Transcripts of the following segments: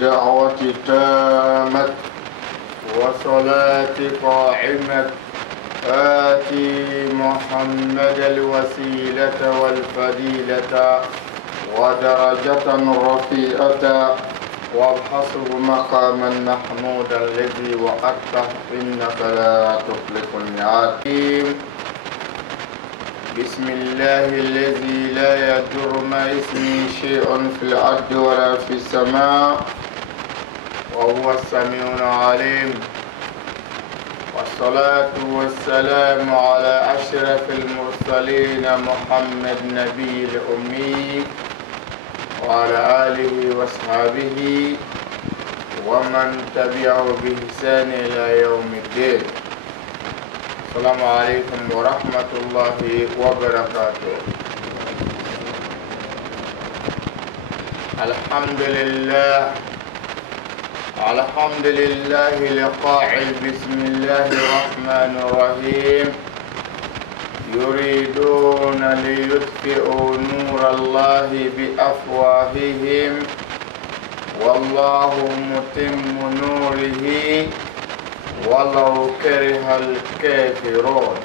دعوة تامة وصلاة قائمة آتي محمد الوسيلة والفضيلة ودرجة رفيعة وابحثه مقاما محمودا الذي وعدته إنك لا تخلف الميعاد. بسم الله الذي لا يضر مع اسمه شيء في الأرض ولا في السماء وهو السميع العليم، والصلاة والسلام على أشرف المرسلين محمد نبي الأمي وعلى آله وأصحابه ومن تبعه بإحسان إلى يوم الدين. السلام عليكم ورحمة الله وبركاته. الحمد لله القائل بسم الله الرحمن الرحيم يريدون ليطفئوا نور الله بأفواههم والله متم نوره ولو كره الكافرون.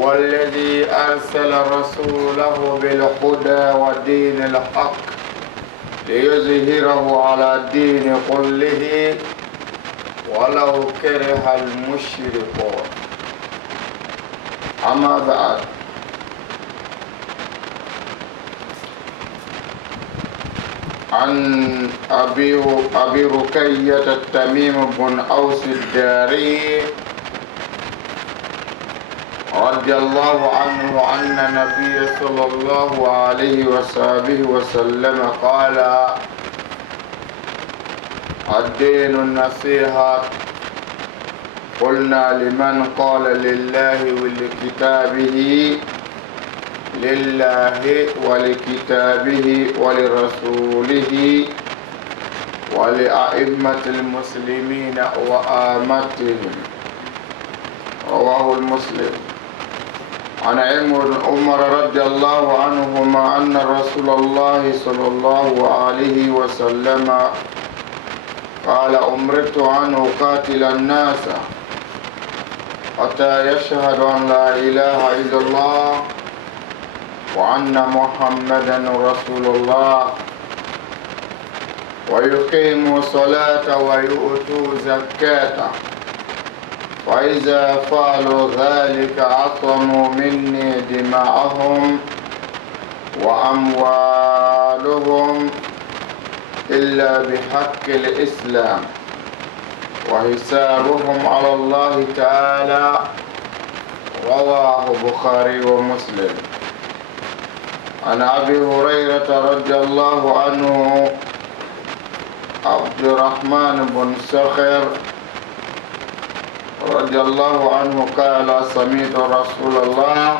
والذي أرسل رسوله بالهدى ودين الحق ليظهره على الدين كله ولو كره المشركون. أما بعد، عن أبي رقية التميم بن أوس الداري رضي الله عنه أن النبي صلى الله عليه وسلم قال: الدين النصيحة. قلنا لمن؟ قال لله ولكتابه، لله ولكتابه ولرسوله ولأئمة المسلمين وآمتهم. رواه المسلم. عن عمر رضي الله عنهما أن رسول الله صلى الله عليه وسلم قال: أمرت أن أقاتل الناس حتى يشهد أن لا إله إلا الله وأن محمدا رسول الله ويقيموا الصلاة ويؤتوا زكاة، فإذا فعلوا ذلك عصموا مني دماءهم وأموالهم إلا بحق الإسلام وحسابهم على الله تعالى. رواه البخاري ومسلم. عن أبي هريرة رضي الله عنه عبد الرحمن بن صخر رضي الله عنه قال: سمعت رسول الله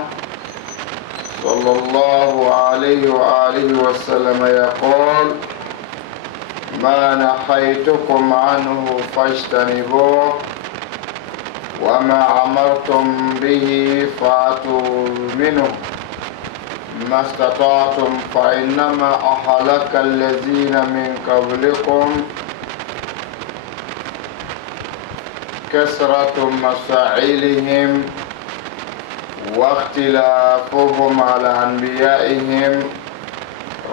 صلى الله عليه وآله وسلم يقول: ما نحيتكم عنه فاجتنبوه وما أمرتم به فأتوا منه ما استطعتم، فإنما أهلك الذين من قبلكم كثرة مسائلهم واختلافهم على أنبيائهم.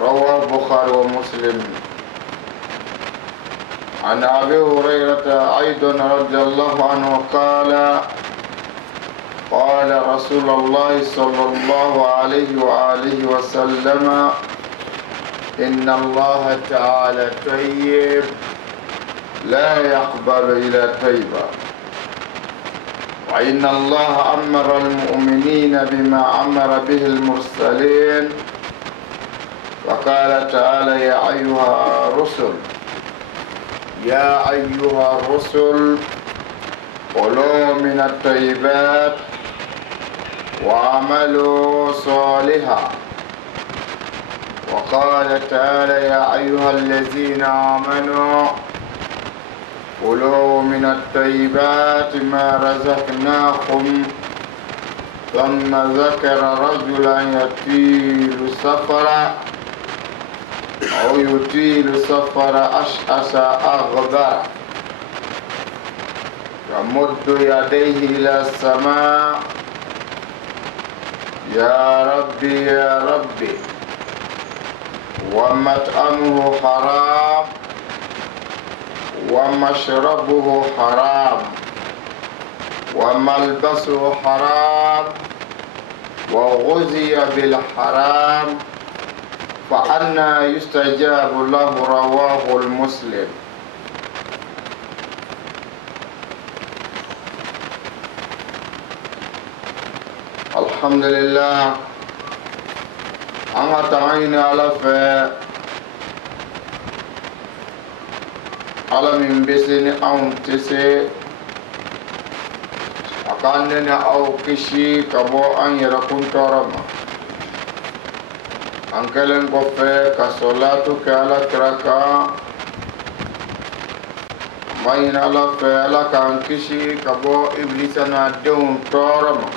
رواه البخاري ومسلم. عن أبي هريرة أيضا رضي الله عنه قال: قال رسول الله صلى الله عليه وآله وسلم: إن الله تعالى طيب لا يقبل إلا طيبا، وإن الله أمر المؤمنين بما أمر به المرسلين، وقال تعالى: يا أيها الرسل كلوا من الطيبات وعملوا صالحا. وقال تعالى: يا أيها الذين آمنوا كلوا من الطيبات ما رزقناكم. ثم ذكر رجلا يطيل سفرا أو يطيل سفر أشعث أغبر يمد يديه إلى السماء يا ربي يا ربي ومطعمه حرام ومشربه حرام وملبسه حرام وغذي بالحرام فأنى يستجاب له رواه المسلم. الحمد لله أما تعين على على من بسن أو تسي أكاننا أو كشي كبو أن يركون تورما أنكلن كفه كصلاة كالا كركا باين على فعلا كان كشي كبو إبليسنا دون تورما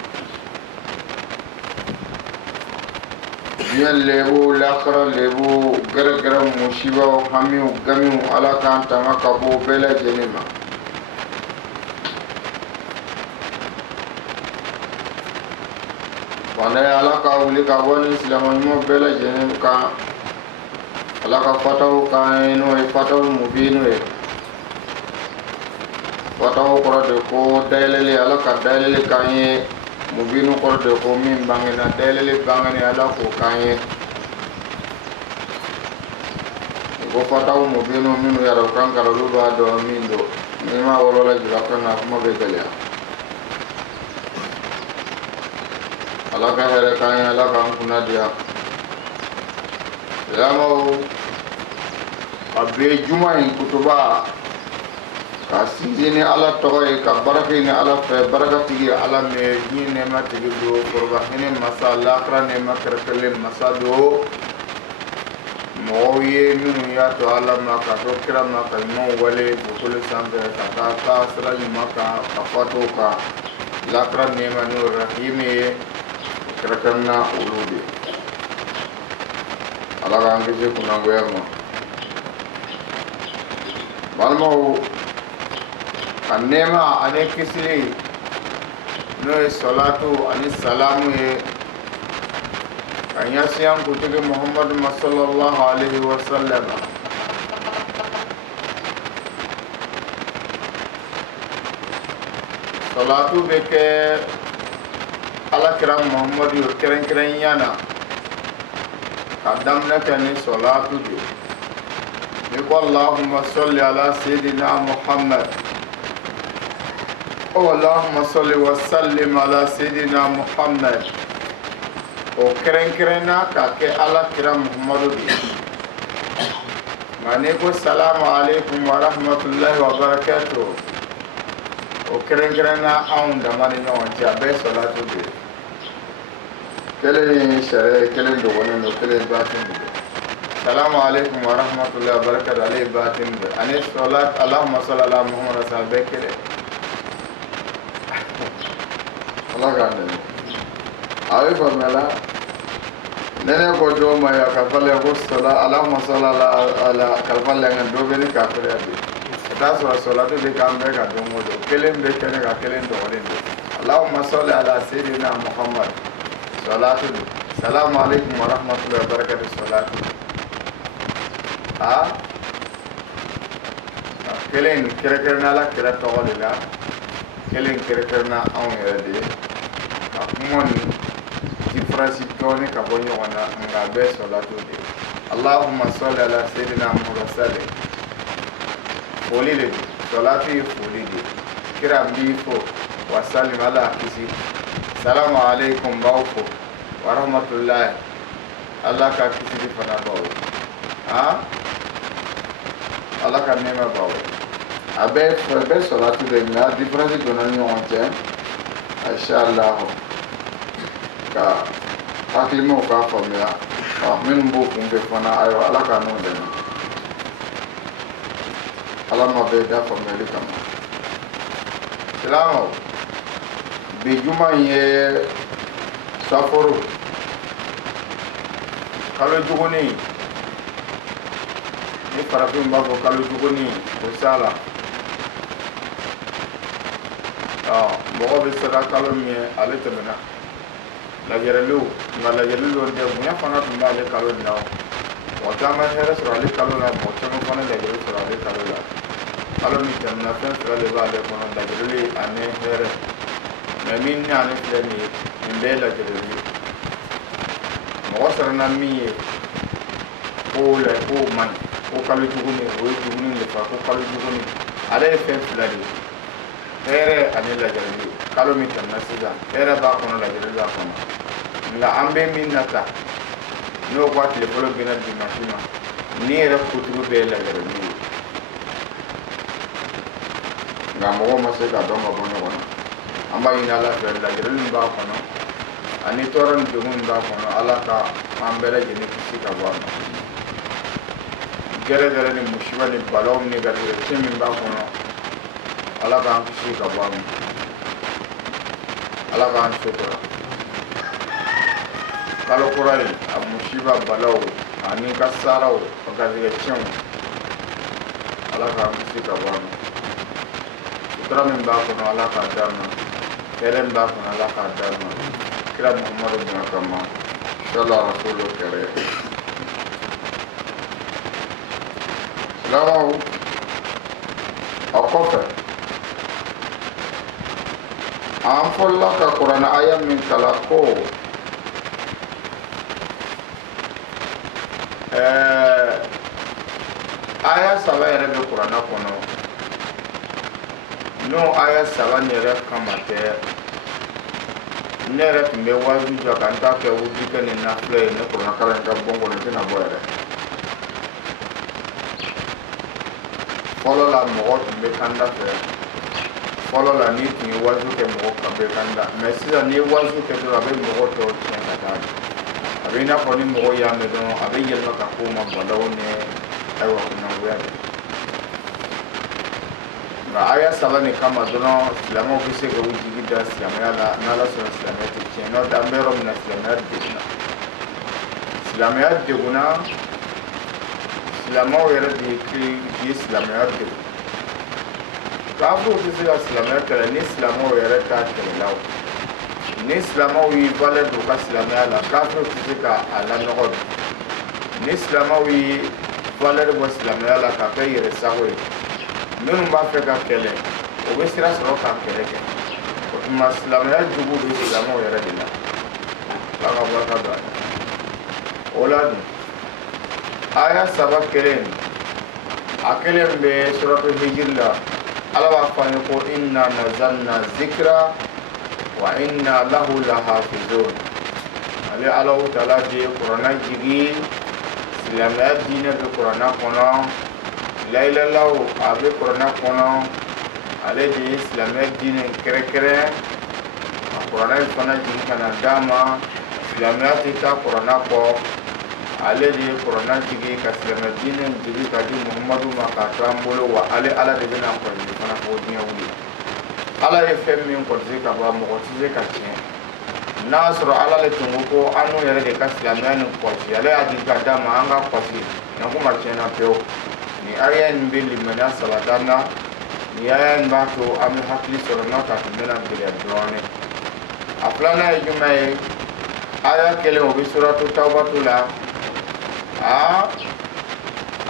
biyan lebu lakara lebu gara-gara musiba hamiu gamiu ala kan tanga kabo bela jenima wane ala ka wuli ka boni silamanimo bela jenim ka ala ka fataw ka eno e fataw mubinu e fataw koro de ko dailele ala ka dailele kanye mubinu koro de ko min bangena dailele bangani ala ko kanye ko fataw mubinu minu yaro kan kala lu ba do min do nima wolola jula kana kuma be gele ala ka here kanye ala ka kuna dia yamo abe juma in kutuba ka sinjini ala togoy ka barake ni ala fe barakati ala me ni nema tigi do korba hene masala akra nema kerkele masado moye minu ya to ala ma ka to kira ma ka mo wale bukule sambe ka ta sala ni ma ka afato ka lakra nema no rahime kerkanna uludi ala ga ngije kuna goyama balmo annema ane kisili no salatu ani salamu e kanya siang kutige Muhammad sallallahu alaihi wasallam salatu beke ala kiram Muhammad yo keren yana kadam na kani salatu bi Allahumma salli ala sayyidina Muhammad اللهم صل وسلم على سيدنا محمد وكرنا كاكي على كرام محمد مانيكو السلام عليكم ورحمة الله وبركاته وكرنا أون دماني نوان جابي صلاة بي كلين شرعي كلين دوغنين وكلين باتن بي السلام عليكم ورحمة الله وبركاته عليه باتن بي أني صلاة اللهم صل على محمد صلى كلين Allah kan awe formula nene ko do ma ya ka fale ko sala Allahumma salli ala kalfal ngan do be ni ka fere abi ta so salatu de kam be ka do mo do kelen be kene ka kelen do wala do Allahumma salli ala sayyidina Muhammad salatu assalamu alaikum wa rahmatullahi wa barakatuh salatu kelen kere na la kera to wala kelen kere na on yede mon difference toni ka bonyo wana nga be salatu de Allahumma salli ala sayyidina Muhammad salli folile salatu folile kira bifo wa sallim ala kisi salamu alaikum bawfo wa rahmatullahi Allah ka kisi di fana bawo Allah ka nema bawo abe salatu de na difference toni on tien inshallah ka hakilimo ka faamuya min bo kunbe fana ayo ala ka no de ala ma be da faamuyali kama salamo bi juma ye saforo kalo juguni ni farafin b'a fɔ kalo juguni o sala mɔgɔ bɛ sera kalo min ye ale tɛmɛna lajɛrɛliw nka lajɛrɛliw tɛ bonya fana tun b'ale kalo in na mɔgɔ caman hɛrɛ sɔrɔ ale kalo la mɔgɔ caman fana lajɛrɛ sɔrɔ ale kalo la kalo min tɛmɛna fɛn fila de b'ale kɔnɔ lajɛrɛli ani hɛrɛ mɛ min ni ale filɛ nin ye nin bɛɛ ye lajɛrɛli ye mɔgɔ sɔrɔna min ye k'o man ɲi ko kalo juguni o ye juguni de fa ko kalo juguni ale ye fɛn fila de ye hɛrɛ ani lajɛrɛli kalo min tɛmɛna sisan hɛrɛ b'a kɔnɔ lajɛrɛli b'a kɔnɔ nka an bɛ min nata n'o ko a tile fɔlɔ bɛna dimanche ma ni yɛrɛ kojugu bɛɛ ye lajɛrɛli ye nka mɔgɔw ma se ka dɔn ka bɔ ɲɔgɔn na an b'a ɲini ala fɛ lajɛrɛli min b'a kɔnɔ ani tɔɔrɔ ni degun min b'a kɔnɔ ala ka an bɛɛ lajɛlen kisi ka bɔ a ma gɛrɛgɛrɛ ni musiba ni balaw ni garijɛgɛ tiɲɛ min b'a kɔnɔ ala k'an kisi ka bɔ a ma ala k'an sutura kalo kura ye a musiba balaw ani kasaraw a garijɛgɛ tiɲɛw ala k'an kisi ka bɔ a ma sutura min b'a kɔnɔ ala k'a d'a ma hɛrɛ min b'a kɔnɔ ala k'a d'a ma kira muhamadu bonya kama sallallahu alaihi wa sallam silamɛw o kɔfɛ an fɔlɔla ka kuranɛ aya min kala ko aya saba yɛrɛ bɛ kuranɛ kɔnɔ n'o aya saba nin yɛrɛ kama tɛ ne yɛrɛ tun bɛ wajibi jɔ ka n ta kɛ wujudikɛ ni nafilɛ ye ne kuranɛ kalan ka bɔ n kɔnɔ n tɛna bɔ yɛrɛ fɔlɔ la mɔgɔ tun bɛ kanda fɛ fɔlɔ la n'i tun ye wajibi kɛ mɔgɔ kan bɛ kanda mɛ sisan n'i ye wajibi kɛ dɔrɔn a bɛ mɔgɔ tɔw tiɲɛ ka taa a bɛ i n'a fɔ ni mɔgɔ y'a mɛn dɔrɔn a bɛ yɛlɛma ka k'o ma balaw ni ayiwa kunangoya de nka aya saba nin kama dɔrɔn silamɛw bɛ se ka u jigi da silamɛya la n'ala sɔnna silamɛya tɛ tiɲɛ n'o tɛ an bɛ yɔrɔ min na silamɛya degunna silamɛw yɛrɛ de ye silamɛya degun kafiriw tɛ se ka silamɛya kɛlɛ ni silamɛw yɛrɛ t'a kɛlɛla o ni silamɛw y'i valeur don u ka silamɛya la kafiriw tɛ se ka a lanɔgɔ don ni silamɛw ye valeur bɔ silamɛya la k'a kɛ yɛrɛsago ye minnu b'a fɛ ka kɛlɛ o bɛ sira sɔrɔ ka kɛlɛ kɛ o tuma silamɛya jugu bɛ silamɛw yɛrɛ de la ala ka barika don a la o la dun aya saba kelen a kelen bɛ suratul hijr la ala b'a fɔ an ye ko inna nazalna zikra wa inna lahu lahafizun ale Allahu taala de ye kuranɛ jigi silamɛya diinɛ bɛ kuranɛ kɔnɔ la ilaha illallah a bɛ kuranɛ kɔnɔ ale de ye silamɛya diinɛ kɛrɛkɛrɛ a kuranɛ fana jigi ka na d'a ma silamɛya tɛ taa kuranɛ kɔ ale de ye kuranɛ jigi ka silamɛya diinɛ jigi ka di muhamadu ma k'a to an bolo wa ale ala de bɛna kɔlɔsi fana k'o diɲɛ wuli ala ye fɛn min kɔlɔsi ka bɔ mɔgɔ tɛ se ka tiɲɛ n'a sɔrɔ ala le tun ko an n'u yɛrɛ de ka silamɛya nin kɔlɔsi ale y'a di ka d'a ma an ka kɔlɔsi nin kuma tiɲɛna pewu nin aya in bɛ limaniya sabati na nin aya in b'a to an bɛ hakili sɔrɔ n'a ka tun bɛna gɛlɛya dɔɔnin a filanan ye jumɛn ye aya kelen o bɛ suratu tawbatu la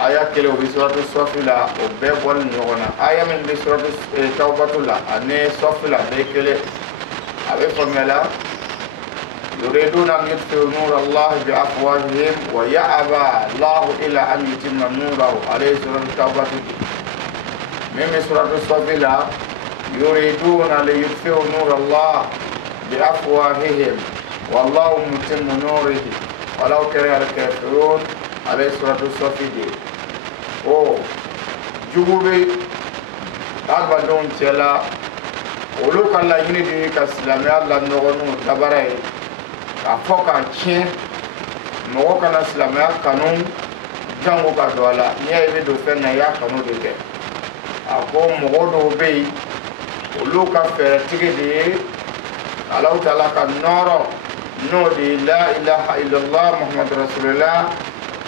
aya kelen o bɛ suratu sɔfi la o bɛɛ bɔlen ɲɔgɔn na aya min bɛ suratu tawbatu la ani sɔfi la bɛɛ kelen a bɛ faamuya la يريدون أن يطفئوا نور الله بأفواههم ويأبى الله إلا أن يتم نوره عليه سورة التوبة من سورة الصف يريدون ليطفئوا نور الله بأفواههم والله متم نوره ولو كره الكافرون عليه سورة الصف جوبي أبدون تلا ولو كان لا ينادي كسلام الله نغنو تبارك a fɔ ka tiɲɛ mɔgɔ kana silamɛya kanu jango ka don a la n'i y'a ye i bɛ don fɛn na i y'a kanu de kɛ a ko mɔgɔ dɔw bɛ yen olu ka fɛɛrɛtigi de ye Alahu Taala ka nɔɔrɔ n'o de ye la ilaha illallah muhammadu rasulullah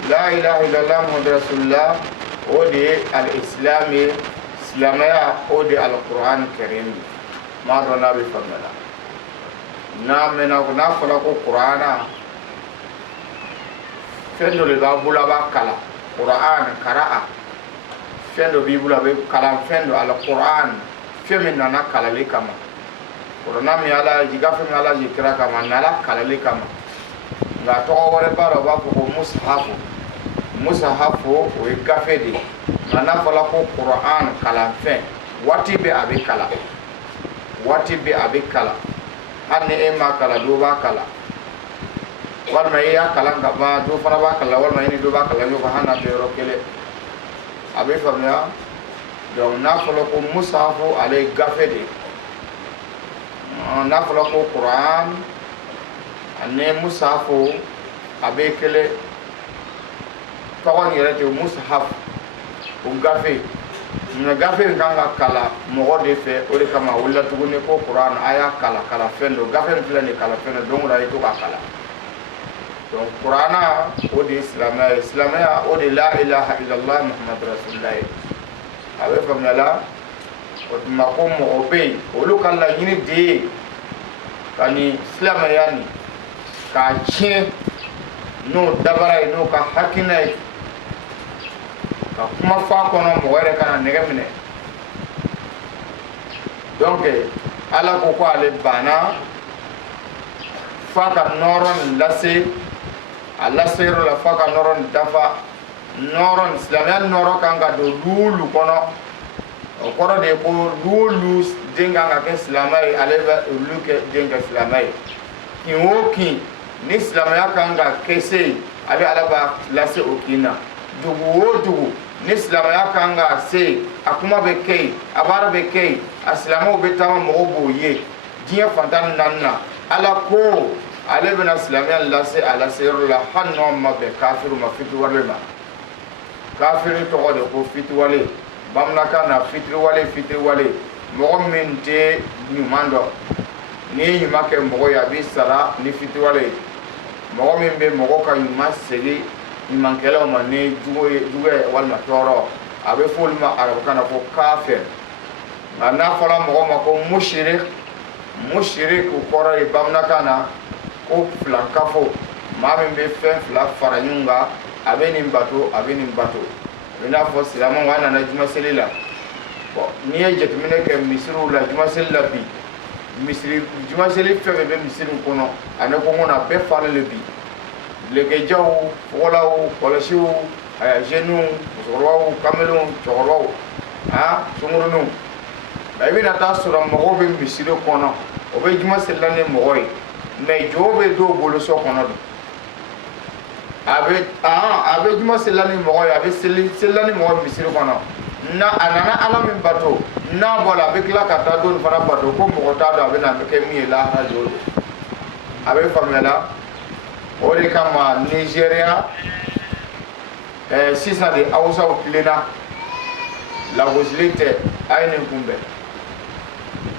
la ilaha illallah muhammadu rasulullah o de al-islami silamaya o de al-Qur'an karim ma do na be famela na mena ko na fala ko Qur'ana fendo le ba bula ba kala Qur'an qira'a fendo bi bula be kala fendo al-Qur'an femi nana kala le kama Qur'ana mi ala jiga femi ala jikra kama nala kala le kama nga to wore ba ro ba ko mushafu o e gafe de nana fala ko Qur'an kala fe wati be abe kala hanne e ma kala do ba kala walma ya kala ngaba do fana ba kala walma ni do ba kala yo ba hana be ro kele abe famya donc na fala ko mushafu ale gafe de na fala ko Qur'an anne mushafu abe kele tawon yere te mushaf o gafe na gafe nganga kala mo de fe o de kama wala tugune ko Qur'an aya kala fendo gafe mfilani kala fendo donc la to ka kala donc Qur'ana o de islamaya o de la ilaha illallah muhammad rasulullah abe famala o ma ko mo obey o lu kala yini de kani islamaya ni ka che no dabara no ka hakina ka kuma fa kono mo were kana nege mine donc ala ko ko ale bana fa ka noron lase ala sero la fa ka noron dafa noron islamian noro kanga do lulu kono o koro de ko lulu denga nga ke islamai ale ba luke denga islamai ki woki ni islamaya kanga kese abi ala ba lase okina dugu ni islamaya kanga se akuma be kei abara be kei aslamo be tama mo boye diya fantan nanna ala ko ale bena islamaya lase ala sero la hanno ma be kafiru ma fitu wale ma kafiru to de ko fitu wale bamna kana fitu wale mo min te nyumando ni nyumake mo ya bi sara ni fitu wale mo min be mo ka nyuma seli imankela ma ne jugo walma toro abe fulma arab kana ko kafir ana fala mo ma ko mushrik ko kora e bamna kana ko flankafo ma min be fe fla faranyunga abe nim bato ina fo silama wana na juma selila bo ni e jet mine ke misru la juma selila bi misri juma selil fe be misru kono ane ko ngona be fala le bi leke jaw wala shiw jenu sorwaw kamelon chorwaw sungurunu baby na ta sura mo be misiro kono o be juma selane mo hoy mais jobe do bolo so kono do abe juma selane mo hoy abe selane mo misiro kono na anana ala min bato na bola be kla kata do fara bato ko mo ta do abe na ke mi la ha jo abe famela o de kama Nigeria sisa de Hausa o plena la goslite ayne kumbe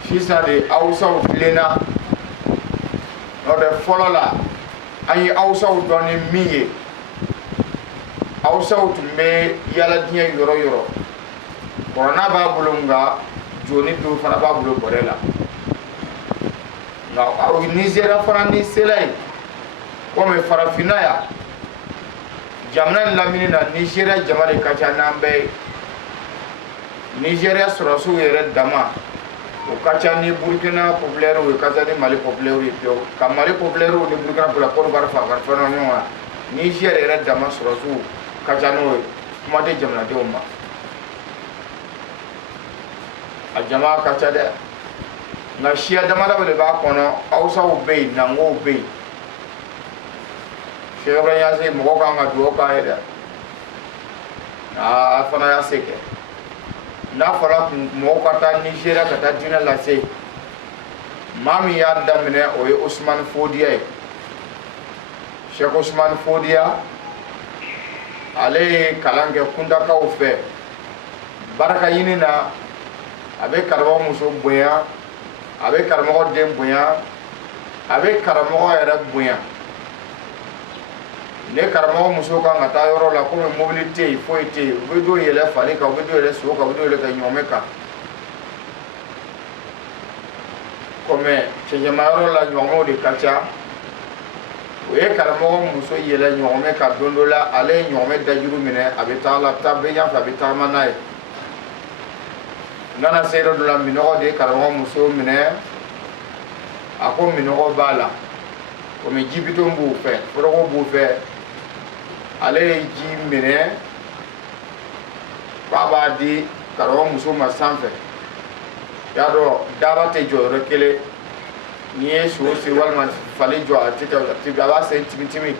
sisa de Hausa o plena no de folola ayi Hausa o doni miye Hausa o tumbe yala dinya yoro corona ba bulunga joni do fana ba bulo borela na o Nigeria fana ni selay comme farafina ya jamana lamini na Nigeria jamana kacha nambe Nigeria surasu yere dama o kacha ni Burkina populaire o kacha ni Mali populaire o ka Mali populaire o ni Burkina pour la Côte d'Ivoire fa no nyoma Nigeria yere dama surasu kacha no mate jamana de umma a jama kacha de na shia dama da bele ba kono Hausa o be na ngo be Chebra ya se mo ka nga do ka ida afana ya seke na fara mo ka ta Nigeria ka ta dina la se mami ya damne o ye Ousmane Fodia Cheikh Ousmane Fodia ale kalange kunda ka o fe baraka yini na abe karamo muso boya abe karamo dem boya abe karamo era boya ne karamɔgɔ muso kan ka taa yɔrɔ la komi mobili tɛ yen foyi tɛ yen u bɛ dɔ yɛlɛ fali kan u bɛ dɔ yɛlɛ so kan u bɛ dɔ yɛlɛ ka ɲɔgɔmɛ kan komi cɛncɛnma yɔrɔ la ɲɔgɔmɛw de ka ca o ye karamɔgɔ muso yɛlɛ ɲɔgɔmɛ kan don dɔ la ale ye ɲɔgɔmɛ dajuru minɛ a bɛ taa la taa bɛɛ ɲɛfɛ a bɛ tagama n'a ye n nana se yɔrɔ dɔ la minɔgɔ de ye karamɔgɔ muso minɛ a ko minɔgɔ b'a la komi ji bitɔn b'u fɛ foroko b'u fɛ ale ye ji minɛ k'a b'a di karamɔgɔ muso ma sanfɛ y'a dɔn daba tɛ jɔ yɔrɔ kelen n'i ye so siri walima fali jɔ a b'a sen timitimi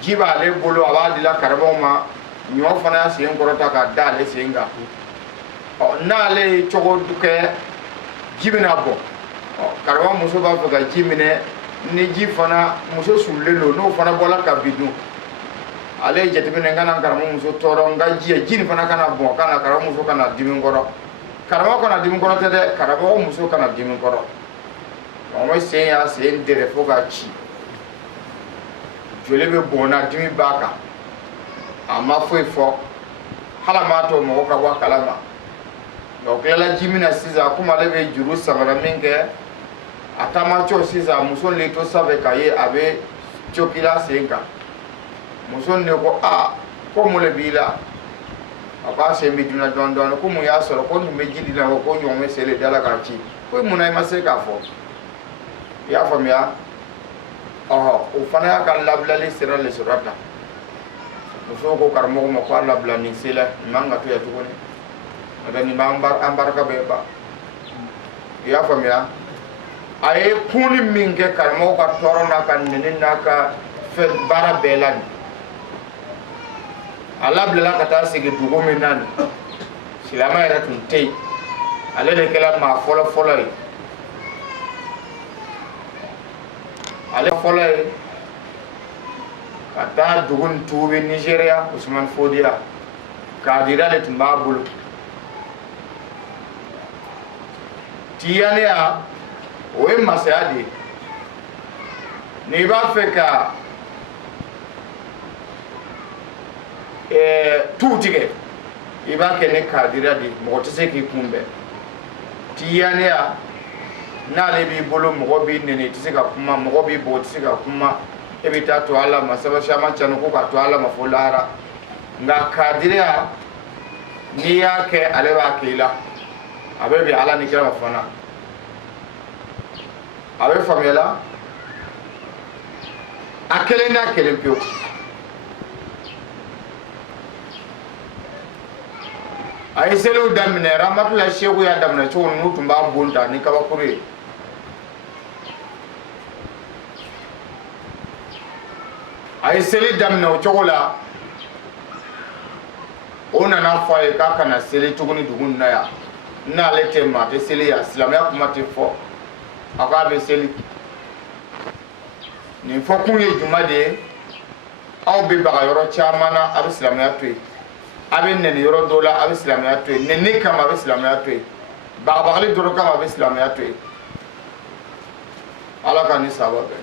ji b'ale bolo a b'a di la karamɔgɔ ma ɲɔ fana y'a sen kɔrɔta k'a da ale sen kan n'ale ye cogo kɛ ji bɛna bɔ karamɔgɔ muso b'a fɛ ka ji minɛ ni ji fana muso sulilen don n'o fana bɔla ka bin dun ale ye jateminɛ n kana karamɔgɔ muso tɔɔrɔ n ka ji nin fana kana bɔn kana karamɔgɔ muso kana dimi kɔrɔ karamɔgɔ kana dimi kɔrɔ tɛ dɛ karamɔgɔ muso kana dimi kɔrɔ ɲɔgɔmɛ sen y'a sen dɛrɛ fo k'a ci joli bɛ bɔn na dimi b'a kan a ma foyi fɔ hali a m'a to mɔgɔ ka bɔ a kalama o tilala ji min na sisan komi ale bɛ juru samara min kɛ a taamacɔ sisan muso le to sanfɛ k'a ye a bɛ cokila sen kan muso ne ko ko mun de b'i la a ko a sen bɛ dimi dɔɔnin dɔɔnin ko mun y'a sɔrɔ ko nin bɛ ji di la ko ɲɔgɔn bɛ sen de da la k'a ci ko mun na i ma se k'a fɔ i y'a faamuya o fana y'a ka labilali sera le sɔrɔ ta muso ko karamɔgɔ ma ko a labila nin se la nin man ka to yan tuguni n'o nin b'an barika bɛɛ ban i y'a faamuya a ye kunni min kɛ karamɔgɔ ka tɔɔrɔ n'a ka nɛni n'a ka fɛn baara bɛɛ la nin a labilala ka taa sigi dugu min na nin silamɛ yɛrɛ tun tɛ yen ale de kɛra maa fɔlɔ fɔlɔ ye ale fɔlɔ ye ka taa dugu nin tuubi Nizeriya Usumani Fodiya Kadira de tun b'a bolo tiyaniya o ye masaya de ye n'i b'a fɛ ka tu tigɛ i b'a kɛ ni Kadira de ye mɔgɔ tɛ se k'i kunbɛn tiyaniya n'ale b'i bolo mɔgɔ b'i nɛni i tɛ se ka kuma mɔgɔ b'i bɔ i tɛ se ka kuma e bɛ taa to Ala ma sɛbɛn caman cani ko ka to Ala ma fo lahara nka Kadiriya n'i y'a kɛ ale b'a kɛ i la a bɛ bɛn Ala ni kira ma fana a bɛ faamuya la a kelen n'a kelen pewu a ye seliw daminɛ Ramatulayi Seku y'a daminɛ cogo min n'u tun b'a bon ta ni kabakuru ye a ye seli daminɛ o cogo la o nana fɔ a ye k'a kana seli tuguni dugu nin na yan n'ale tɛ maa tɛ seli yan silamɛya kuma tɛ fɔ a ko a bɛ seli nin fɔkun ye juma de ye aw bɛ baga yɔrɔ caman na a bɛ silamɛya to yen a bɛ nɛni yɔrɔ dɔw la a bɛ silamɛya to yen nɛni kama a bɛ silamɛya to yen bagabagali dɔrɔn kama a bɛ silamɛya to yen Ala ka ni saba bɛɛ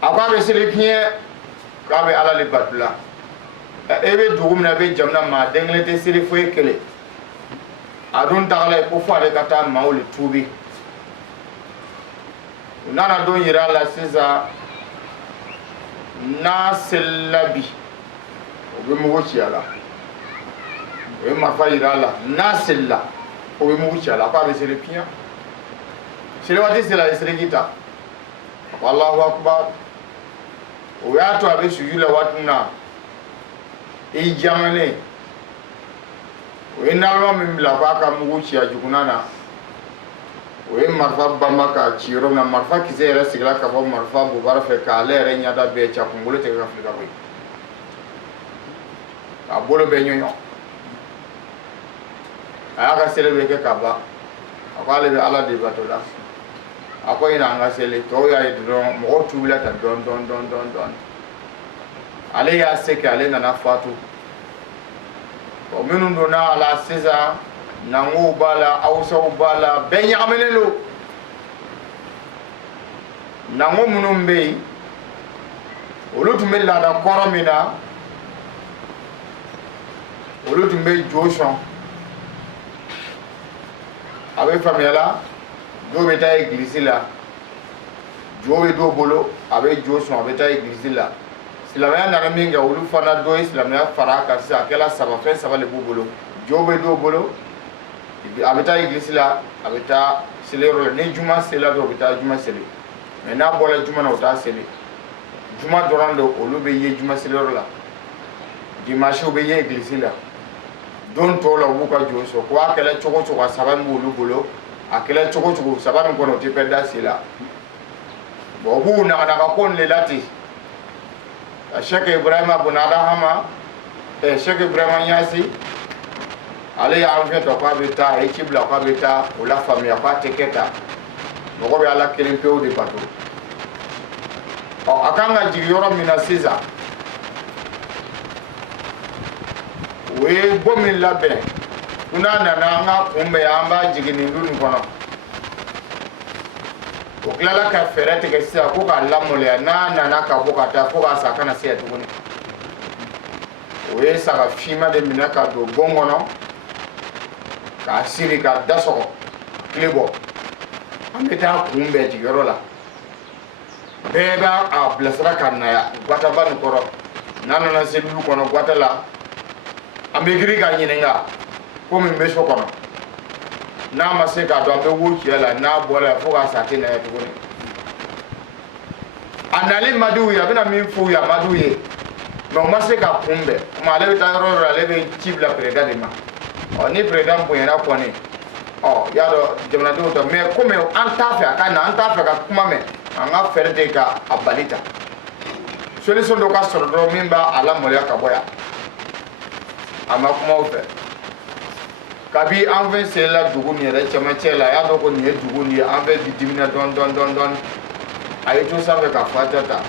a ko a bɛ seli fiɲɛ k'a bɛ Ala le bato la e bɛ dugu min na e bɛ jamana maa den kelen tɛ seli foyi kelen a dun tagala ye ko fo ale ka taa maaw le tuubi u nana don yira a la sisan n'a selila bi o bɛ mugu ci a la o ye marifa yira a la n'a selila o bɛ mugu ci a la ko a bɛ seli fiɲɛ seli waati sera a ye seliji ta a ko Alahu Akubar o y'a to a bɛ suju la waati min na i jamane o ye nalima min bila k'a ka mugu ci a jugunan na o ye marifa banba k'a ci yɔrɔ min na marifa kisɛ yɛrɛ sigila ka bɔ marifa bobara fɛ k'ale yɛrɛ ɲɛda bɛɛ ca kunkolo tigɛ ka fili ka bɔ yen k'a bolo bɛɛ ɲɔɲɔ a y'a ka seli bɛ kɛ ka ban a ko ale bɛ Ala de bato la a ko ɲina an ka seli tɔw y'a ye dɔrɔn mɔgɔw tuubila ta dɔɔni dɔɔni dɔɔni dɔɔni dɔɔni ale y'a se kɛ ale nana fatu minnu donna a la sisan nanguw b'a la awusaw b'a la bɛɛ ɲagaminen don nango munum be olu tumbe la da koromina olu tumbe joshon abe famela do beta église la jowe do bolo abe joshon abe ta église la silamaya na minga olu fana do silamaya faraka sa kala saba fe saba le bolo jowe do bolo abe ta église la abe ta selero la ne juma sela do beta juma sele mais na bola juma na ota sele juma dorando olu be ye juma selero la dimanche be ye église la don to la buka joso ko akela choko choko saba mbulu bolo akela choko choko saba ngono te peda sela bo bu na ka kon le lati Sheikh Ibrahim Abunada Hama Sheikh Ibrahim Nyasi ale ya anfe to kwa beta e chibla kwa beta ola famille kwa teketa boko be ala kelimpe o de bato o akanga jigiyoro mina siza we bomin labe kuna na nga kumbe amba jigini nduni kono o klala ka ferete ke sia ko ka lamole na ka boka ta ko ka sakana sia tuguni we saka fima de minaka do bongono ka siri ka dasoko klebo ameta kumbe jigoro la beba a blasra kanaya gwata ban koro nana na selu kono gwata la amegiri ga nyinenga ko mi meso kono na mase ka do be wuki la na bola fo ka sakina ya tuguni anali madu ya bina mi fu ya madu ye no mase ka kumbe ma le ta ro ra le be chibla preda de ma o ni preda mpo yana ko ni o ya do jamna do to me ko me anta fa ka na anta fa ka kuma me anga ferde ka abalita solution do ka soro do mimba ala mo ya ka boya ama kuma o fe kabi an fɛ sela dugu ni yɛrɛ cɛmancɛ la y'a dɔn ko nin ye dugu ni ye an fɛ bi dimina dɔn a ye to sanfɛ ka fata ta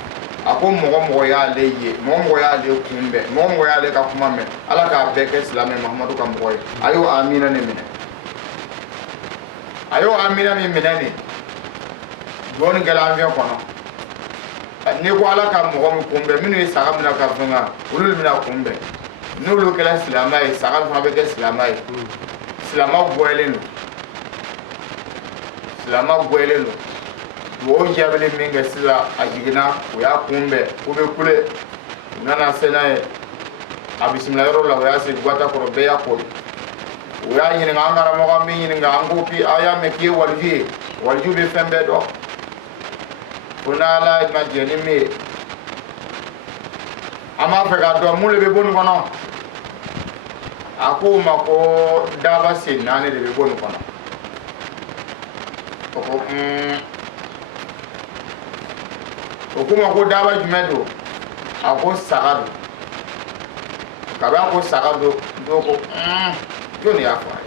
a ko mɔgɔ y'ale ye mɔgɔ y'ale kunbɛn mɔgɔ y'ale ka kuma mɛn ala k'a bɛɛ kɛ silamɛ Mahamadu ka mɔgɔ ye a y'o amina ni minɛ a y'o amina min minɛ nin dɔɔni kɛla an fɛ kɔnɔ ni ko ala ka mɔgɔ min kunbɛn minnu ye saga mina ka fɛn olu bɛna kunbɛn n'olu kɛla silamɛ ye saga fana bɛ kɛ silamɛ ye silama bɔyɛlen don duwawu jaabili min kɛ sisan a jiginna o y'a kunbɛn o bɛ kule u nana se n'a ye a bisimila yɔrɔ la o y'a sigi gwata kɔrɔ bɛɛ y'a kori o y'a ɲininka an karamɔgɔ min ɲininka an ko k'i aw y'a mɛn k'i ye waliju ye waliju bɛ fɛn bɛɛ dɔn ko n'ala ma jɛ ni min ye an b'a fɛ k'a dɔn mun de bɛ bɔ nin kɔnɔ a ko ma ko daba sen naani de bɛ bɔ nin kɔnɔ o ko o ko ma ko daba jumɛn don a ko saga don kabi a ko saga don do ko jɔnni y'a fɔ a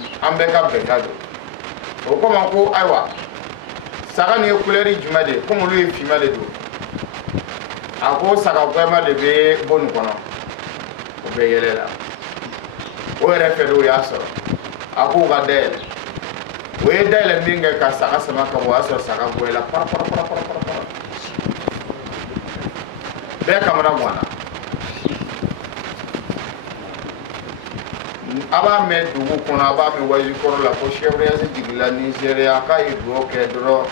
ye an bɛɛ ka bɛnta don o ko ma ko ayiwa saga nin ye kulɛri jumɛn de ye komi olu ye finma de don a ko saga gɛnma de bɛ bɔ nin kɔnɔ o bɛ yɛlɛ la o yɛrɛ fɛ de o y'a sɔrɔ a ko ka dayɛlɛ o ye dayɛlɛ min kɛ ka saga sama ka bɔ o y'a sɔrɔ saga bɔyɛla para bɛɛ kamana ganna a b'a mɛn dugu kɔnɔ a b'a mɛn wajibi kɔrɔ la ko sɛfuriyasi jigila nizeriya k'a ye dugawu kɛ dɔrɔn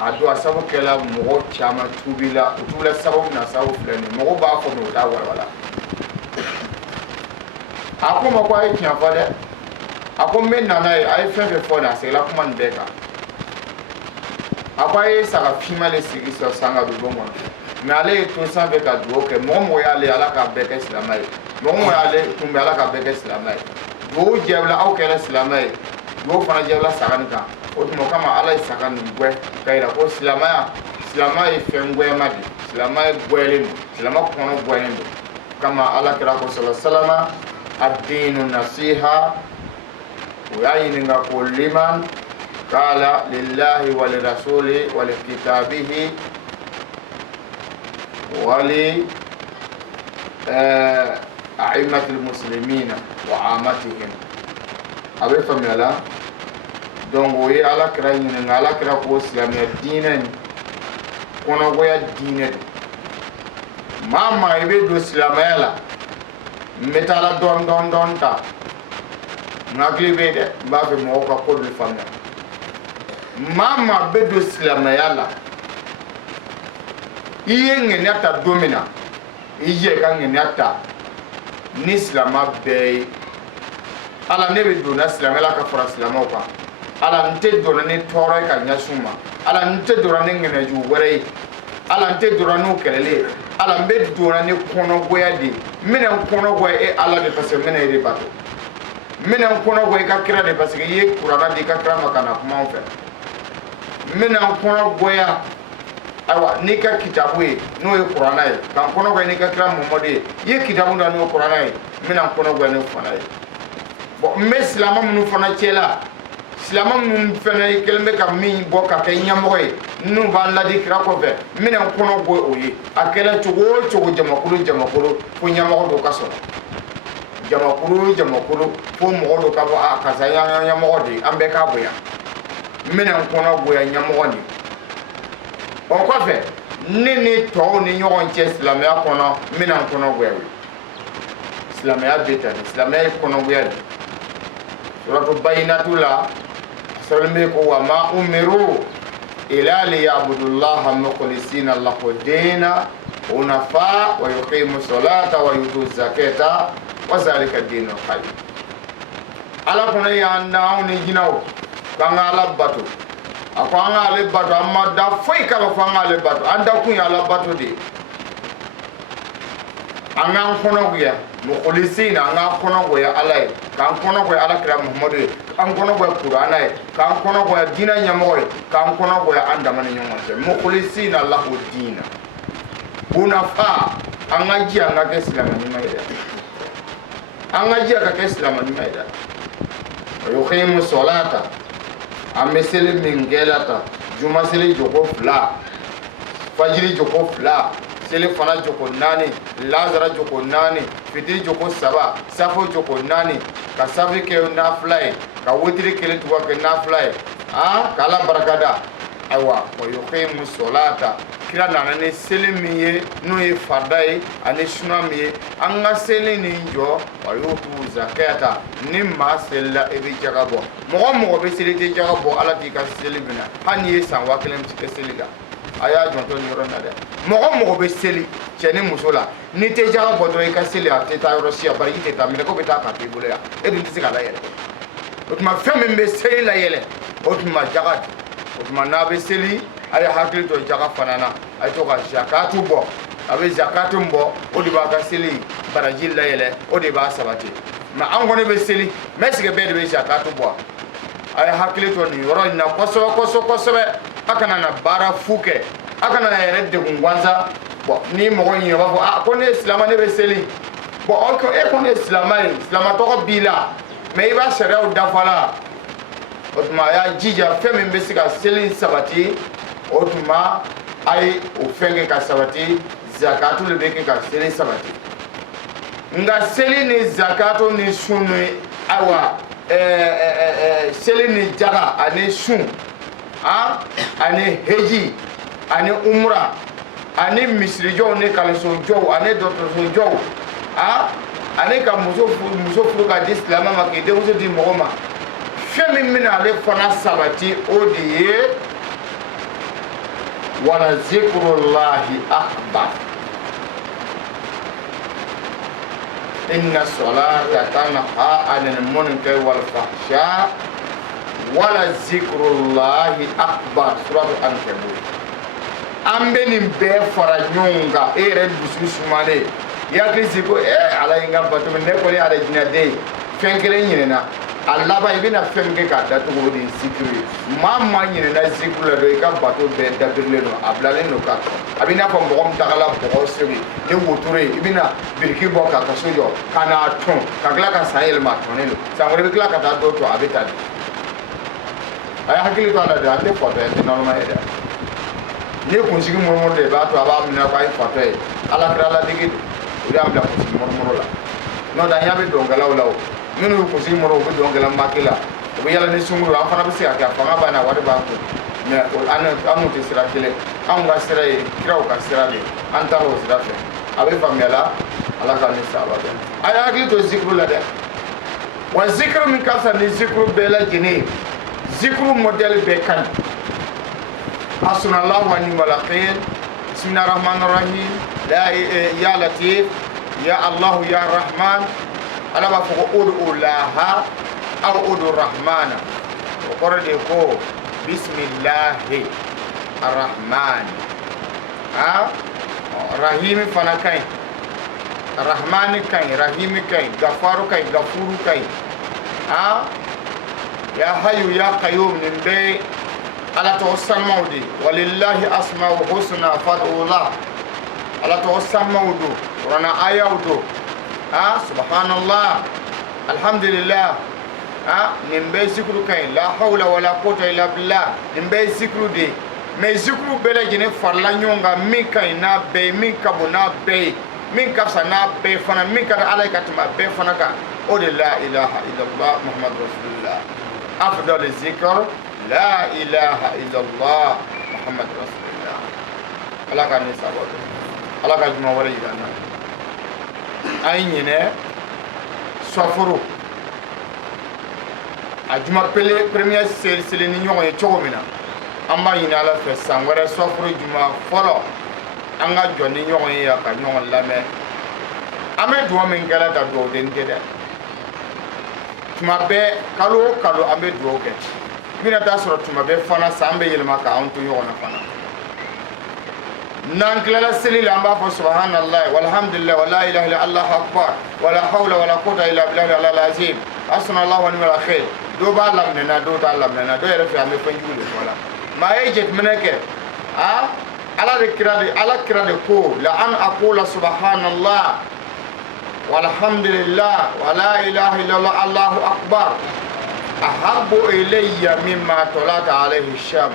a don a sabu kɛla mɔgɔ caman tubila o tubila sababu na sababu filɛ nin mɔgɔ b'a fɔ mɛ o t'a walawala a ko ma ko a ye tiɲɛ fɔ dɛ a ko n bɛ nana ye a ye fɛn fɛn fɔ nin a seginna kuma nin bɛɛ kan a ko a ye saga finma de sigi san ka don bon kɔnɔ mɛ ale ye to sanfɛ ka dugawu kɛ mɔgɔ y'ale ala k'a bɛɛ kɛ silamɛ ye mɔgɔ y'ale kunbɛn ala k'a bɛɛ kɛ silamɛ ye dugawu jɛbila aw kɛra silamɛ ye dugawu fana jɛbila saga nin kan o tuma o kama ala ye saga nin gɛn ka yira ko silamɛya ye fɛn gɛnma de silamɛ ye gɛnlen don silamɛ kɔnɔ gɛnlen don kama ala kɛra ko salama ad-dinu nasiha o y'a ɲininka ko liman kala lillahi wa li rasuli wa li kitabihi wa li a'immatil muslimina wa amatihim a bɛ faamuya la donc o ye ala kira ɲininga ala kira ko silamɛya diinɛ ni kɔnɔgoya diinɛ de maa maa i bɛ don silamɛya la n bɛ taa la dɔɔni ta n hakili bɛ dɛ n b'a fɛ mɔgɔw ka ko de faamuya maa maa bɛ don silamɛya la i ye ŋaniya ta don min na i jɛ ka ŋaniya ta ni silamɛ bɛɛ ye ala ne bɛ donna silamɛya la ka fara silamɛw kan ala n tɛ donna ni tɔɔrɔ ye ka ɲɛsin u ma ala n tɛ donna ni ŋanaju wɛrɛ ye ala n tɛ donna n'u kɛlɛli ye ala n bɛ donna ni kɔnɔgoya de ye n bɛna n kɔnɔgoya e ala de parce que n bɛna e de bato n bɛna n kɔnɔgoya i ka kira de parce que i ye kuranna di i ka kira ma ka na kuma an fɛ n bɛna n kɔnɔgoya ayiwa n'i ka kitabu ye n'o ye kuranna ye ka n kɔnɔgoya n'i ka kira mamadu ye i ye kitabu da n'o ye kuranna ye n bɛna n kɔnɔgoya n'o fana ye bon n bɛ silamɛ minnu fana cɛla silamɛ minnu fana kɛlen bɛ ka min bɔ ka kɛ ɲɛmɔgɔ ye n'u b'an ladi kira kɔfɛ n bɛna n kɔnɔgoya o ye a kɛra cogo o cogo jamakulu fo ɲɛmɔgɔ dɔ ka sɔrɔ jamakulu fo mɔgɔ dɔ ka fɔ a karisa y'an ɲɛmɔgɔ de ye an bɛɛ k'a bonya n bɛna n kɔnɔgoya ɲɛmɔgɔ de o kɔfɛ ne ni tɔw ni ɲɔgɔn cɛ silamɛya kɔnɔ n bɛna n kɔnɔgoya o ye silamɛya bɛ tan de silamɛya ye kɔnɔgoya de suratu bayinatu la sɔrɔlen bɛ ko wa ma umiru ila liyabudullaha mukhlisina lahu dina hunafa wa yuqimu salata wa yutu zakata wa zalika dinul qayyim ala kɔnɔ y'an da anw ni jinɛw k'an ka ala bato a ko an ka ale bato an ma da foyi kama fo an ka ale bato an da kun ye ala bato de ye an k'an kɔnɔgoya mukhlisina an k'an kɔnɔgoya ala ye k'an kɔnɔgoya ala kira muhamadu ye k'an kɔnɔgoya kuranna ye k'an kɔnɔgoya diinɛ ɲɛmɔgɔ ye k'an kɔnɔgoya an dama ni ɲɔgɔn cɛ mukhlisina lahu diina hunafa an ka ji an ka kɛ silamɛ ɲuman ye dɛ an ka ji a ka kɛ silamɛ ɲuman ye dɛ wa yuqimu salata an bɛ seli min kɛ la tan juma seli joko 2 fajiri joko 2 seli fana joko 4 lazara joko 4 fitiri joko 7 safo joko 4 ka safi kɛ nafila ye ka witiri kelen tugu kɛ nafila ye k'ala barakada ayiwa wa yuqimu salata kira nana ni seli min ye n'o ye farida ye ani suna min ye an ka seli nin jɔ wa yutu zakata ni maa selila i bɛ jaga bɔ mɔgɔ mɔgɔ bɛ seli tɛ jaga bɔ ala t'i ka seli minɛ hali n'i ye san 1000 kɛ seli la a y'a jɔntɔ nin yɔrɔ in na dɛ mɔgɔ mɔgɔ bɛ seli cɛ ni muso la n'i tɛ jaga bɔ dɔrɔn i ka seli a tɛ taa yɔrɔ si bari i tɛ taa minɛ ko bɛ taa ka k'i bolo yan e dun tɛ se ka layɛlɛ o tuma fɛn min bɛ seli layɛlɛ o tuma jaga o tuma n'a bɛ seli a ye hakili to jaga fana na a ye to ka zakatu bɔ a bɛ zakatu bɔ o de b'a ka seli baraji layɛlɛ o de b'a sabati mɛ an kɔni bɛ seli mɛ sigi bɛɛ de bɛ zakatu bɔ a ye hakili to nin yɔrɔ in na kosɛbɛ a kana na baara fu kɛ a kana na yɛrɛ degun gansan bɔn ni mɔgɔ ɲinɛ b'a fɔ a ko ne ye silamɛ ne bɛ seli bɔn e ko ne ye silamɛ ye silamɛ tɔgɔ b'i la mɛ i b'a sariyaw dafa la o tuma a y'a jija fɛn min bɛ se ka seli sabati o tuma a ye o fɛn kɛ ka sabati zakatu de bɛ kɛ ka seli sabati nka seli ni zakatu ni sun ni ayiwa seli ni jaga ani sun ani heji ani umra ani misirijɔw ni kalansojɔw ani dɔgɔtɔrɔsojɔw ani ka muso furu ka di silamɛ ma k'i denmuso di mɔgɔ ma fɛn min bɛna ale fana sabati o de ye wala zikrullahi akbar inna salata tanha anil munkari wal fahsha wala zikrullahi akbar suratu ankabut an bɛ nin bɛɛ fara ɲɔgɔn kan e yɛrɛ dusu sumalen i hakili sigi ko ala ye n ka bato ne kɔni ale jinɛden ye fɛn kelen ɲinɛna a laban i bɛna fɛn min kɛ k'a datugu o de ye zikiri ye maa maa ɲinɛna zikiri la dɔrɔn i ka bato bɛɛ dabirilen don a bilalen don kan a bɛ n'a fɔ mɔgɔ min tagala bɔgɔ segi ni wotoro ye i bɛna biriki bɔ k'a kaso jɔ ka n'a tɔn ka tila ka san yɛlɛma a tɔnnen don san wɛrɛ i bɛ tila ka taa dɔ to a bɛ taa di a ye hakili to a la dɛ an tɛ fatɔ ye an tɛ nɔnɔma ye dɛ n'i ye kunsigi murumuru de i b'a to a b'a minɛ k'a ye fatɔ ye ala kira ladege don o de y'an bila kunsigi murumuru la n'o tɛ an y'a bɛ dɔnkɛlaw la o minnu bɛ kunsigi muru u bɛ dɔnkɛla maki la bu yalla ni sunguru am fana bi se aka fanga bana wadi ba ko mais anu te sira kele an ga sira e kiraw ka sira de an ta ro sira fe abe famela ala ka ni saba de aya ki to zikru la de wa zikru min ka sa ni zikru bela jini zikru model be kan hasbunallahu wa ni'mal wakeel bismillahir rahmanir rahim la ya latif ya allah ya rahman ala ba ko udu laha aw udu rahmana ko de ko bismillahi arrahman rahim fana kai rahman kai rahim kai gafaru kai gafuru kai ya hayyu ya qayyum nimbe ala to samawdi walillahi asmaul husna fad'ullah ala to samawdu rana ayawdu subhanallah alhamdulillah nimbe zikru kai la hawla wala quwwata illa billah nimbe zikru de me zikru bele jine farla nyonga mi kai na be mi kabuna be min kafsa na be fana min ka ala ka tuma be fana ka o de la ilaha illallah muhammad rasulullah afdal zikr la ilaha illallah muhammad rasulullah ala ka ni sabato ala ka juma wala yidana ay nyine sofuru ajuma pele premier sele ni nyongo e chogomina amma yina ala fe sangwara sofuru juma folo anga joni nyongo ya ka nyongo lame ame duwa min gala da do den gede tuma be kalo ame duwa ke mina ta soro tuma be fana sambe yelma ka on to nyongo na fana nan kala selila amba fo subhanallah walhamdulillah wala ilaha illa allah akbar wala hawla wala quwwata illa billahi al-azim asnallahu wa ni'mal wakeel do ba lamne na do ta lamne na do yere fi ame fanjule wala ma yejet meneke ala kira de ko la an aqula subhanallah walhamdulillah wala ilaha illallah allahu akbar ahabbu ilayya mimma talata alayhi sham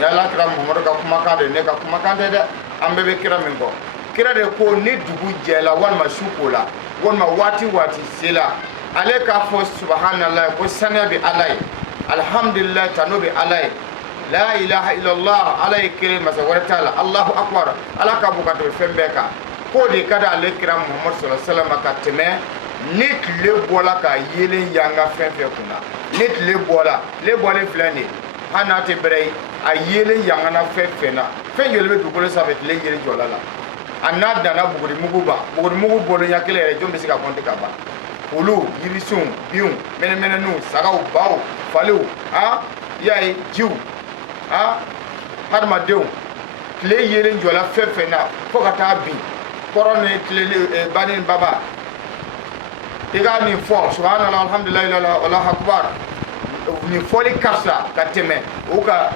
ya la kira muhammad ka kuma ka de ne ka kuma ka de ambe be kira min ko kira de ko ni dugu jela wan ma shukola wan ma wati sila ale ka fo subhanallah ko sanya bi alai alhamdulillah tanobi alai la ilaha illallah alay kire masawata allahu akbar ala ka bukato fembeka ko de kada ale kira muhammad sallallahu alaihi wasallam ka teme nit le bola ka yele yanga fenfe kuna nit le bola flani hanate brey a yele yanga na fenfe na fen yele be dugole sa vet le yele jolala anada na buguri mugu bolo yakele re jombe sika konte ka ba ulu yirisun biun mene nu sagaw baw falu yayi jiw hadma dew kle yele njola fefe na fokata bi korone kle banin baba iga ni fo subhanallah alhamdulillah wallahu akbar ni foli kafsa kateme uka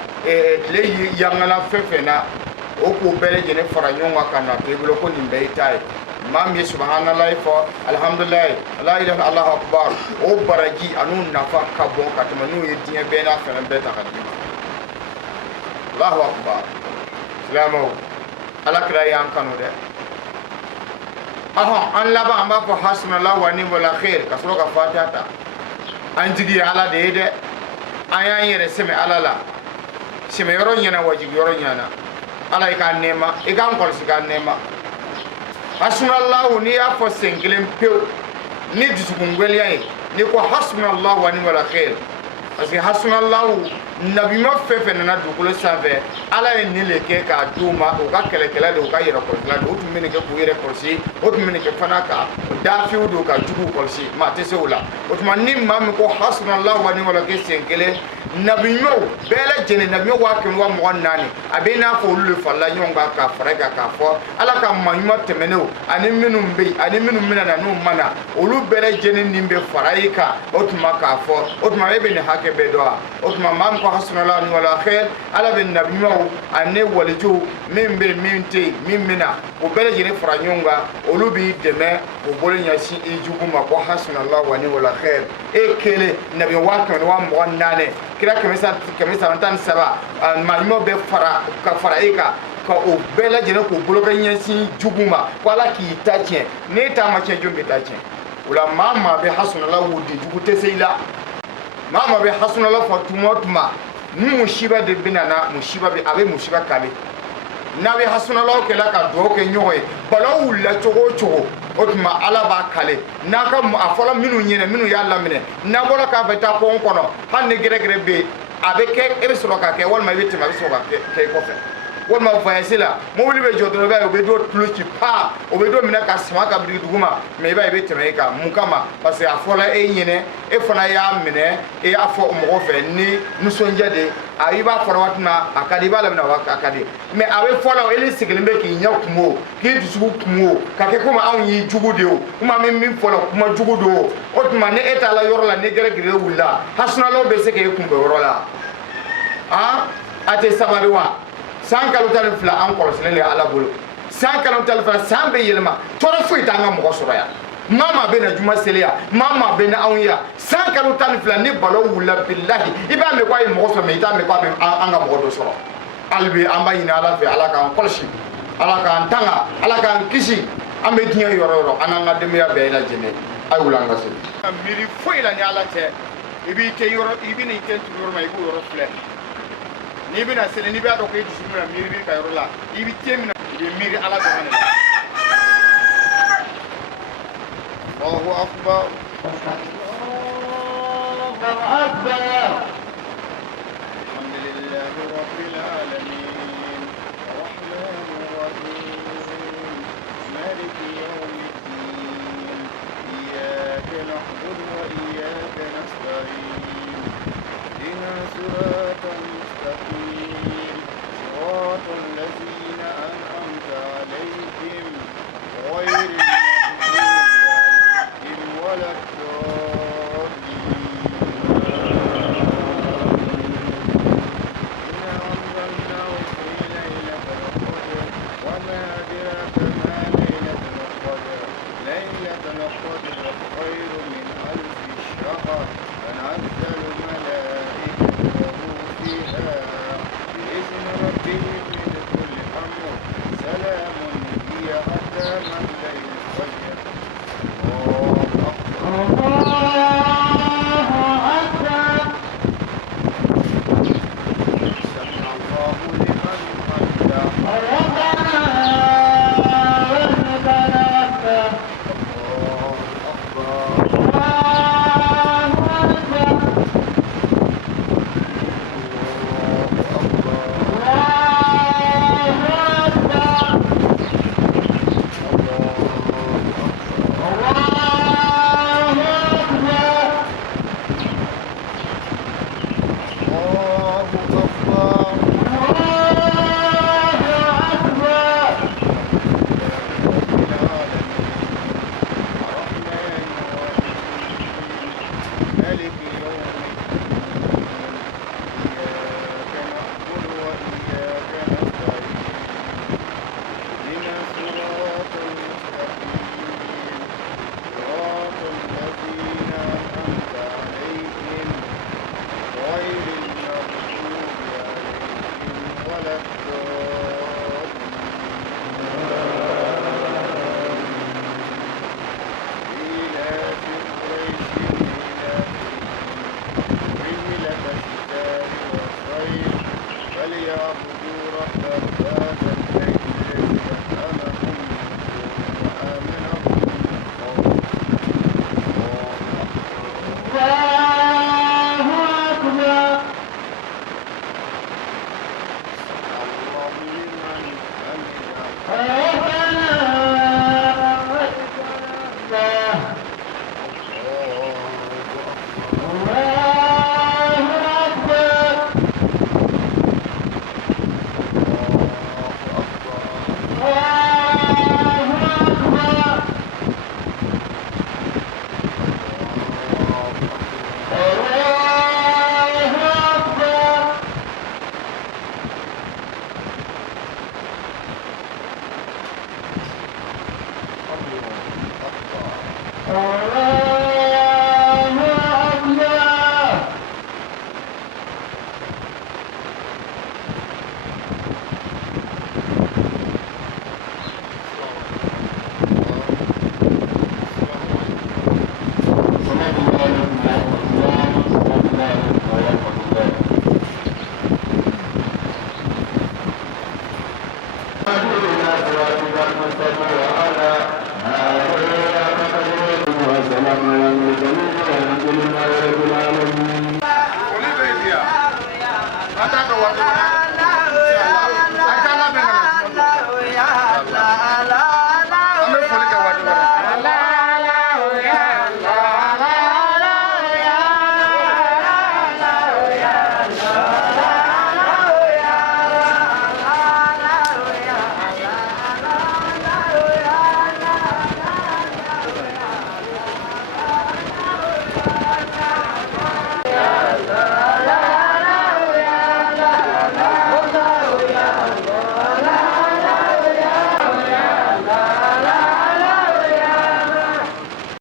kle yangala fefe na oku bele jene fara nyonga kana tebulo ko ni mbeytai mam ye subhanallah fo alhamdulillah la ilaha illallah akbar o baraji anu nafa kabon katema nu yedien bena fena beta kadima Allahu akbar salamu ala kira yan kanu de an laba amba ko hasbunallahu wa ni'mal wakeel ka soro ka fatata an jigi ala de an yan yere seme ala la seme yoro nyana wajibi yoro nyana ala ka nema ikan kol sika nema hasbunallahu ni ya fo sengilem pew ni dusukun gweliya ni ko hasbunallahu wa ni'mal wakeel parce que hasbunallahu nabi ma fefe nana dukolo sanfɛ ala ye nin le kɛ k'a d'u ma u ka kɛlɛkɛla de u ka yɛrɛ kɔlɔsila de o tun bɛ nin kɛ k'u yɛrɛ kɔlɔsi o tun bɛ nin kɛ fana ka dafiw don ka juguw kɔlɔsi maa tɛ se o la o tuma ni maa min ko hasbunallahu wa ni'mal wakeel sen kelen nabi ɲumanw bɛɛ lajɛlen nabi ɲuman 124 a bɛ i n'a fɔ olu de farala ɲɔgɔn kan k'a fara kan k'a fɔ ala ka maa ɲuman tɛmɛnenw ani minnu bɛ yen ani minnu bɛna na n'u ma na olu bɛɛ lajɛlen nin bɛ fara i kan o tuma k'a fɔ o tuma e bɛ nin hakɛ bɛɛ dɔn wa o tuma maa min ko hasbunallahu wa ni'mal wakeel ala bɛ nabi ɲumanw ani walijuw min bɛ min tɛ min bɛna o bɛɛ lajɛlen fara ɲɔgɔn kan olu b'i dɛmɛ o bolo ɲɛsin i jugu ma ko hasbunallahu wa ni'mal wakeel e kelen nabi 124 kira kɛmɛ tan saba maa ɲuman bɛ ka fara e kan ka o bɛɛ lajɛlen k'o bolo kɛ ɲɛsin jugu ma ko ala k'i ta tiɲɛ n'e ta ma tiɲɛ jɔn bɛ ta tiɲɛ o la maa bɛ hasbunallahu di jugu tɛ se i la mama be hasuna la fatuma ni mushiba de binana mushiba be abe mushiba kale na be hasuna la ke la ka do ke nyoy bala wulla chogo chogo otuma ala ba kale na ka afola minu nyene minu yalla mine na bola ka beta ko kono hanne gere gere be abe ke ebe solo ka ke wal ma be tima be solo ka ke ko fe wal ma voyage la mobile be jodro ba be do tuluki pa o be do mina ka sima ka bi duguma me ba be tima ka mukama parce que afola e nyene e fona ya mine e afo mo fe ni musonja de ayi ba fora watuna akadi ba la mina wa akadi me abe fola ele sigilin be ki nya kumo ki dusugu kumo ka ke kuma an yi jugu de o kuma min fola kuma jugu do o tuma ne eta la yoro la ne gere gere wulla hasuna lo be se ke kumbe yoro la ate sabariwa san kalo tal fila an kolosele ala bolo san kalo tal fila san be yelma toro fu itanga mo soro ya mama be na juma seleya mama be na awya san kalo tal fila ni balo wulla billahi iba me kwa mo so me ita me kwa be anga mo do soro albi amba ina ala fe ala kan kolosi ala kan tanga ala kan kisi ambe tinya yoro ananga de me ya be la jene ay wulanga se miri fo ila ni ala te ibi te yoro ibi ni te yoro ma ibu yoro fle ni bina sele ni ba do ko yi sumuna miri ka yoro la ibi temina ibi miri ala do hanen Allahu akbar Allahu akbar alhamdulillahi rabbil alamin arrahmanir rahim maliki yawmiddin iyyaka na'budu wa iyyaka nasta'in ihdina siratal mustaqim siratal ladzina an'amta 'alaihim ghairil Ala